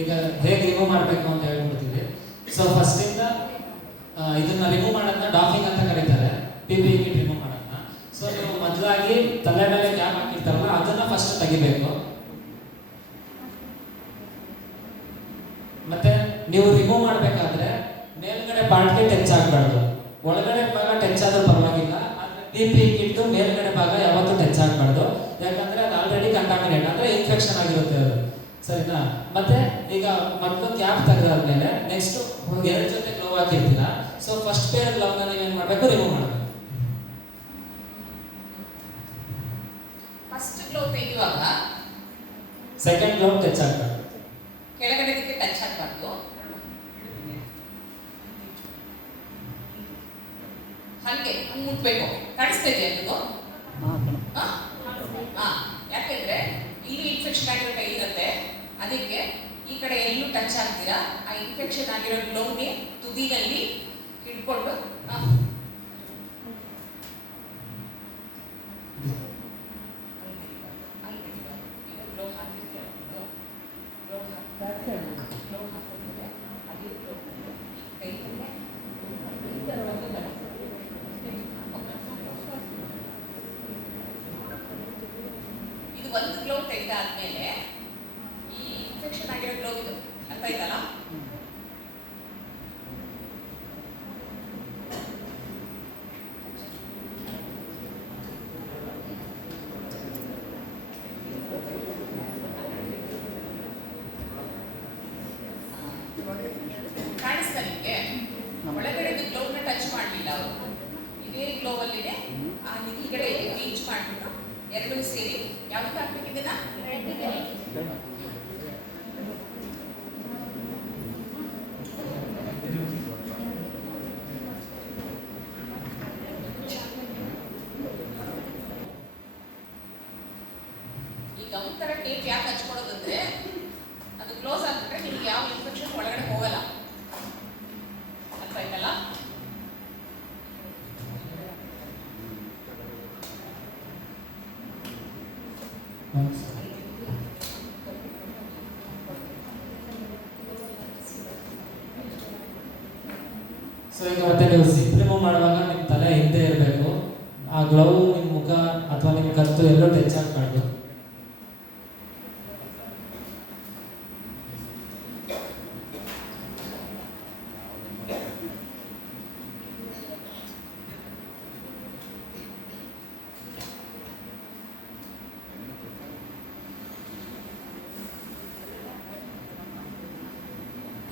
ಈಗ ಹೇಗೆ ರಿಮೂವ್ ಮಾಡಬೇಕು ಅಂತ ಹೇಳ್ಬಿಡ್ತೀವಿ. ಸೊ ಫಸ್ಟಿಂದ ಇದನ್ನ ರಿಮೂವ್ ಮಾಡೋದನ್ನ ಡಾಫಿಂಗ್ ಅಂತ ಕರೀತಾರೆ, PPE ಕಿಟ್ ರಿಮೂವ್ ಮಾಡೋದನ್ನ. ಸೊ ನೀವು ಮೊದಲಾಗಿ ತಲೆ ಮೇಲೆ ಕ್ಯಾಪ್ ಹಾಕಿರ್ತಾರಲ್ಲ ಅದನ್ನ ಫಸ್ಟ್ ತೆಗಿಬೇಕು. ಮತ್ತೆ ನೀವು ರಿಮೂವ್ ಮಾಡಬೇಕಾದ್ರೆ ಮೇಲ್ಗಡೆ ಪಾರ್ಟ್ಗೆ ಟಚ್ ಆಗಬಾರ್ದು, ಒಳಗಡೆ ಭಾಗ ಟಚ್ ಆದ್ರೂ ಪರವಾಗಿಲ್ಲ. ಆದ್ರೆ PPE ಕಿಟ್ ಮೇಲ್ಗಡೆ ಭಾಗ ಯಾವತ್ತೂ ಟಚ್ ಆಗಬಾರ್ದು, ಯಾಕಂದ್ರೆ ಅದು ಆಲ್ರೆಡಿ ಕಂಟಾಮಿನೇಟ್ ಅಂದ್ರೆ ಇನ್ಫೆಕ್ಷನ್ ಆಗಿರುತ್ತೆ ಅದು, ಸರಿನಾ? ಮತ್ತೆ ಈಗ ಮೊದಲು ಕ್ಯಾಪ್ ತೆಗೆದಾದ್ಮೇಲೆ ನೆಕ್ಸ್ಟ್ 2 ಜೊತೆ ಗ್ಲೌ ಹಾಕಿರ್ತೀರಾ. ಸೊ ಫಸ್ಟ್ ಪೇರ್ ಗ್ಲೌನ ನೀವೇನ್ ಮಾಡಬೇಕು, ರಿಮೂವ್ ಮಾಡಬೇಕು. ಫಸ್ಟ್ ಗ್ಲೌ ತೆಗೆಯುವಾಗ ಸೆಕೆಂಡ್ ಗ್ಲೌ ಟಚ್ ಆಗಬಾರ್ದು, ಕೆಳಗಡೆ ಟಚ್ ಆಗಬಾರ್ದು. ಹಂಗೆ ಮುಟ್ಬೇಕು. ಕಾಣಿಸ್ತಾ ಇದೆ ಅದು? ಯಾಕೆಂದ್ರೆ ಇಲ್ಲಿ ಇನ್ಫೆಕ್ಷನ್ ಆಗಿರೋ ಕೈ ಇರುತ್ತೆ, ಅದಕ್ಕೆ ಈ ಕಡೆ ಎಲ್ಲೂ ಟಚ್ ಆಗ್ತೀರಾ. ಆ ಇನ್ಫೆಕ್ಷನ್ ಆಗಿರೋ ಗ್ಲೌಗೆ ತುದಿನಲ್ಲಿ ಹಿಡ್ಕೊಂಡು ಇದು ಒಂದು ಗ್ಲೌ ತೆಗೆದಾದ್ಮೇಲೆ ಈ ಇನ್ಫೆಕ್ಷನ್ ಆಗಿರೋ ಗ್ಲೌ ಇದು ಅರ್ಥ ಆಯ್ತಲ್ಲ? ಕಾಣಿಸ್ತಾ ನಿಮಗೆ? ಒಳಗಡೆ ಗ್ಲೌನ ಟಚ್ ಮಾಡಲಿಲ್ಲ ಅವರು, ಇದೇ ಗ್ಲೌವಲ್ಲಿದೆ. ಈ ಕಡೆ ರೀಚ್ ಮಾಡಿಬಿಟ್ಟು ಎರಡೂ ಸೇರಿ ಯಾವ್ದು ಹಾಕ್ಬೇಕಿದೆನಾ? ಈ ಗಮ್ ತರ ಟೇಪ್ ಯಾಕೆ ಹಚ್ಕೊಳ್ಳೋದಂದ್ರೆ ಅದು ಕ್ಲೋಸ್ ಆಗ್ಬಿಟ್ರೆ ನಿಮ್ಗೆ ಯಾವ ಇನ್ಫೆಕ್ಷನ್ ಒಳಗಡೆ ಹೋಗಲ್ಲ. ಅರ್ಥ ಆಯ್ತಲ್ಲ? ಸೊ ಈಗ ಮತ್ತೆ ನೀವು ಜಿಪ್ ರಿಮೂವ್ ಮಾಡುವಾಗ ನಿಮ್ಮ ತಲೆ ಹಿಂದೆ ಇರಬೇಕು, ಆ ಗ್ಲೌ ನಿಮ್ಮ ಮುಖ ಅಥವಾ ನಿಮ್ಮ ಕತ್ತು ಎಲ್ಲೋ ಟಚ್ ಆಗಬಾರ್ದು.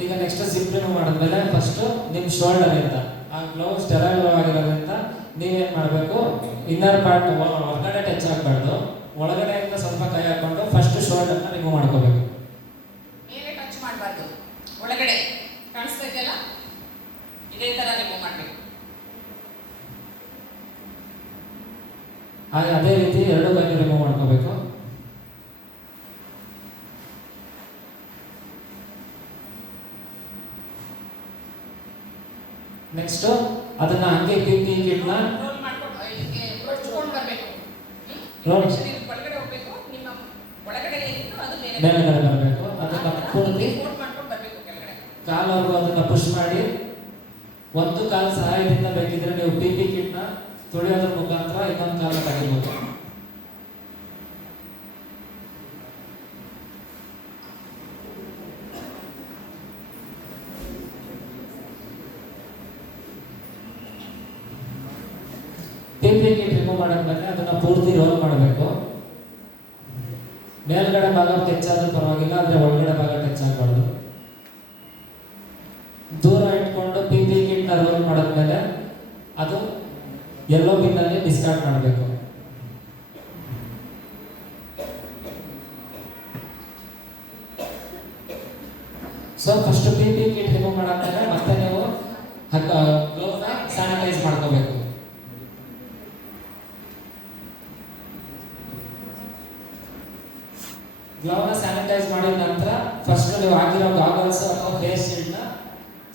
ಈಗ ನೆಕ್ಸ್ಟ್ ಜಿಪ್ ರಿಮೂವ್ ಮಾಡಿದ್ಮೇಲೆ ಫಸ್ಟ್ ನಿಮ್ಮ ಶೋಲ್ಡರ್ ಇಂದ ಆ ಗ್ಲೌ ಸ್ಟೆರೈಲ್ ಆಗಿರೋದ್ರಿಂದ ನೀವೇನ್ ಮಾಡಬೇಕು, ಇನ್ನರ್ ಪಾರ್ಟ್ ಹೊರಗಡೆ ಟಚ್ ಆಗಬಾರ್ದು, ಒಳಗಡೆಯಿಂದ ಸ್ವಲ್ಪ ಕೈ ಹಾಕೊಂಡು ಫಸ್ಟ್ ಶೋಲ್ಡರ್ನ ರಿಮೂವ್ ಮಾಡ್ಕೋಬೇಕು. ಮೇಲೆ ಟಚ್ ಮಾಡಬಾರ್ದು, ಒಳಗಡೆ ಕಾಣಿಸ್ತಾ ಇದೆಯಲ್ಲ ಇದೇ ತರ ರಿಮೂವ್ ಮಾಡಬೇಕು. ಹಾಗೆ ಅದೇ ರೀತಿ ಎರಡು ಕೈನ ರಿಮೂವ್ ಮಾಡ್ಕೋಬೇಕು. ನೆಕ್ಸ್ಟ್ ಅದನ್ನ ಹಂಗೆ PPE ಕಿಟ್ನ ರೋಲ್ ಮಾಡ್ಕೊಂಡು ಇದಕ್ಕೆ ಹೊಚ್ಕೊಂಡು ಬರಬೇಕು. ರೋಲ್ ಒಳಗಡೆ ಹೋಗಬೇಕು, ನಿಮ್ಮ ಒಳಗಡೆ ಏನಿತ್ತು ಅದು ಮೇಲ್ಗಡೆ ಬರಬೇಕು. ಅದನ್ನ ಪೂರ್ತಿ ಫೋಲ್ಡ್ ಮಾಡ್ಕೊಂಡು ಬರಬೇಕು ಕೆಳಗಡೆ. ಕಾಲವರೆಗೂ ಅದನ್ನ ಪುಷ್ ಮಾಡಿ ಒಂದು ಕಾಲ ಸಹಾಯದಿಂದ ಬೇಕಿದ್ರೆ ನೀವು PPE ಕಿಟ್ನ ತೊಳೆಯೋದ್ರ ಮುಖಾಂತರ ಇನ್ನೊಂದು ಕಾಲ ತೆಗಿಬಹುದು. PPE ಕಿಟ್ ರಿಮೂವ್ ಮಾಡಾದ್ಮೇಲೆ ಅದನ್ನ ಪೂರ್ತಿ ರೋಲ್ ಮಾಡಬೇಕು. ಮೇಲ್ಗಡೆ ಭಾಗ ಟಚ್ ಆದ್ರೂ ಪರವಾಗಿಲ್ಲ, ಆದ್ರೆ ಒಳಗಡೆ ಭಾಗ ಟಚ್ ಆಗಬಾರ್ದು. ದೂರ ಇಟ್ಕೊಂಡು PPE ಕಿಟ್ನ ರೋಲ್ ಮಾಡಾದ್ಮೇಲೆ ಅದು ಯೆಲ್ಲೋ ಬಿನ್ ಅಲ್ಲಿ ಡಿಸ್ಕಾರ್ಡ್ ಮಾಡಬೇಕು. So first PPE kit remove ಮಾಡಾದ್ಮೇಲೆ ಮತ್ತೆ ನೀವು ಗ್ಲೌಸ್ನ ಸ್ಯಾನಿಟೈಸ್ ಮಾಡ್ಕೋಬೇಕು. ಗ್ಲೌನ ಸ್ಯಾನಿಟೈಸ್ ಮಾಡಿದ ನಂತರ ಫಸ್ಟ್ ನೀವು ಹಾಕಿರೋ ಗಾಗಲ್ಸ್ ಅಥವಾ ಫೇಸ್ ಶೀಲ್ಡ್ನ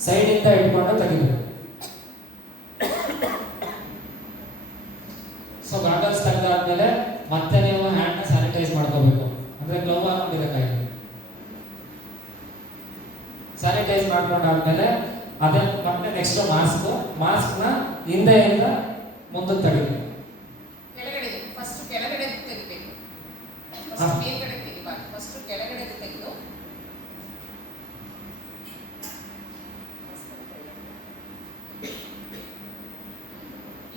ಸೈಡ್ ಇಂದ ಇಟ್ಕೊಂಡು ತೆಗಿಬೇಕು. ಸೊ ಗಾಗಲ್ಸ್ ತೆಗೆದಾದ್ಮೇಲೆ ಮತ್ತೆ ನೀವು ಹ್ಯಾಂಡ್ನ ಸ್ಯಾನಿಟೈಸ್ ಮಾಡ್ಕೋಬೇಕು, ಅಂದ್ರೆ ಗ್ಲೌ ಹಾಕೊಂಡಿರೋ ಕೈ. ಸ್ಯಾನಿಟೈಸ್ ಮಾಡ್ಕೊಂಡಾದ್ಮೇಲೆ ಅದೇ ಮತ್ತೆ ನೆಕ್ಸ್ಟ್ ಮಾಸ್ಕ್ನ ಹಿಂದೆಯಿಂದ ಮುಂದಕ್ಕೆ ತೆಗಿಬೇಕು. ಕೆಳಗಡೆ ಫಸ್ಟ್ ಕೆಳಗಡೆ ತೆಗಿಬೇಕು. ಹಾ. ಫಸ್ಟ್ ಮೇಲ್ಗಡೆ ತೆಗಿಬಾರ್ದು. ಫಸ್ಟ್ ಕೆಳಗಡೆ ತೆಗೆದು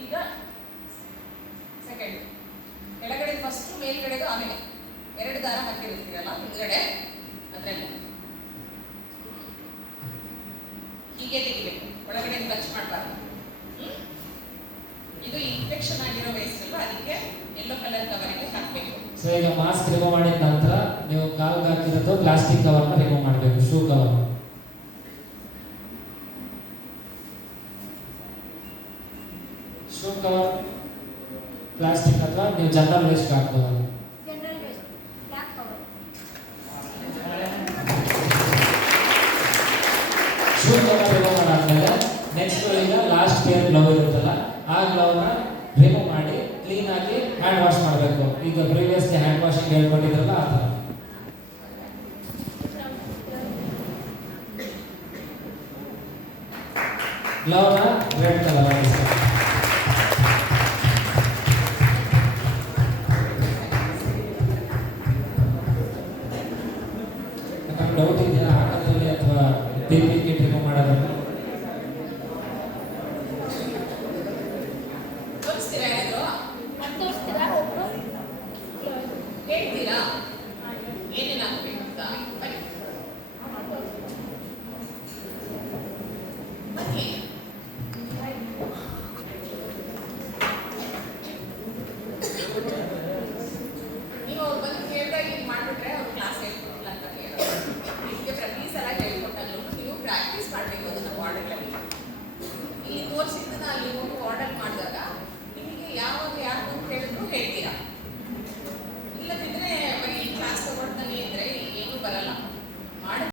ಈಗ ಸೆಕೆಂಡ್ ಕೆಳಗಡೆ ಫಸ್ಟ್ ಮೇಲ್ಗಡೆದು ಆಮೇಲೆ ಎರಡು ದಾರ ಹಾಕಿರ್ತೀರಲ್ಲ ಹಿಂದ್ಗಡೆ ಅದರಲ್ಲಿ ಹೀಗೆ ತೆಗಿಬೇಕು. ಒಳಗಡೆ ಟಚ್ ಮಾಡಬಾರ್ದು. ಇದು ಇನ್ಫೆಕ್ಷನ್ ಆಗಿರೋ ವೇಸ್ಟ್ ಅಲ್ಲ, ಅದಕ್ಕೆ ಯೆಲ್ಲೋ ಕಲರ್ ಕವರಿಗೆ ಹಾಕಬೇಕು. ಸೊ ಈಗ ಮಾಸ್ಕ್ ರಿಮೂವ್ ಮಾಡಿದ ನಂತರ ನೀವು ಕಾಲ್ಗೆ ಹಾಕಿರೋದು ಪ್ಲಾಸ್ಟಿಕ್ ಕವರ್ನ ರಿಮೂವ್ ಮಾಡಬೇಕು, shoe cover. Shoe cover plastic ಅಥವಾ ನೀವು ಜನರಲ್ ವೇಸ್ಟ್ ಹಾಕ್ಬೋದು. General waste black cover. Shoe cover remove ಮಾಡಾದ್ಮೇಲೆ ನೆಕ್ಸ್ಟ್ ಈಗ ಲಾಸ್ಟ್ ಕೇರ್ ಗ್ಲೌ ಇರುತ್ತಲ್ಲ, ಆ ಗ್ಲೌನ ರಿಮೂವ್ ಮಾಡಿ ಕ್ಲೀನ್ ಆಗಿ ಹ್ಯಾಂಡ್ ವಾಶ್ ಮಾಡಬೇಕು. ಈಗ ಪ್ರೀವಿಯಸ್ಲಿ ಹ್ಯಾಂಡ್ ವಾಷಿಂಗ್ ಹೇಳ್ಕೊಟ್ಟಿದ್ರಲ್ಲ ಆ ಥರ. ಗ್ಲೌನ ರೆಡ್ ಕಲರ್ ಆಗಿಸ್ತಾರೆ. ಡೌಟ್ ಇದೆಯಾ ಹಾಕೋದ್ರಲ್ಲಿ ಅಥವಾ PPE ಕಿಟ್ ರಿಮೂವ್ ಮಾಡೋದ್ರಲ್ಲಿ? ತೋರಿಸ್ತೀರಾ ಯಾರಾದ್ರು? ಮತ್ತೆ ತೋರಿಸ್ತೀರಾ ಒಬ್ರು? ಹೇಳ್ತೀರಾ ಏನೇನು ಹಾಕ್ಬೇಕು ಅಂತ? ಬನ್ನಿ. ಬನ್ನಿ. ನೀವು ಅವ್ರು ಬಂದು ಕೇಳಿದಾಗ ಇದು ಮಾಡಿಬಿಟ್ರೆ ಅವ್ರು ಕ್ಲಾಸ್ ಹೇಳ್ಕೊಟ್ಟಿಲ್ಲ ಅಂತ ಕೇಳೋದು. ನಿಮಗೆ ಪ್ರತಿ ಸಲ ಹೇಳ್ಕೊಟ್ಟಾಗ್ಲೂ ನೀವು ಪ್ರಾಕ್ಟೀಸ್ ಮಾಡಬೇಕು ಅದನ್ನ ವಾರ್ಡಲ್ಲಿ. ಇಲ್ಲಿ ತೋರಿಸಿದ್ದನ್ನ ಅಲ್ಲಿ ಹೋಗಿ ವಾರ್ಡಲ್ಲಿ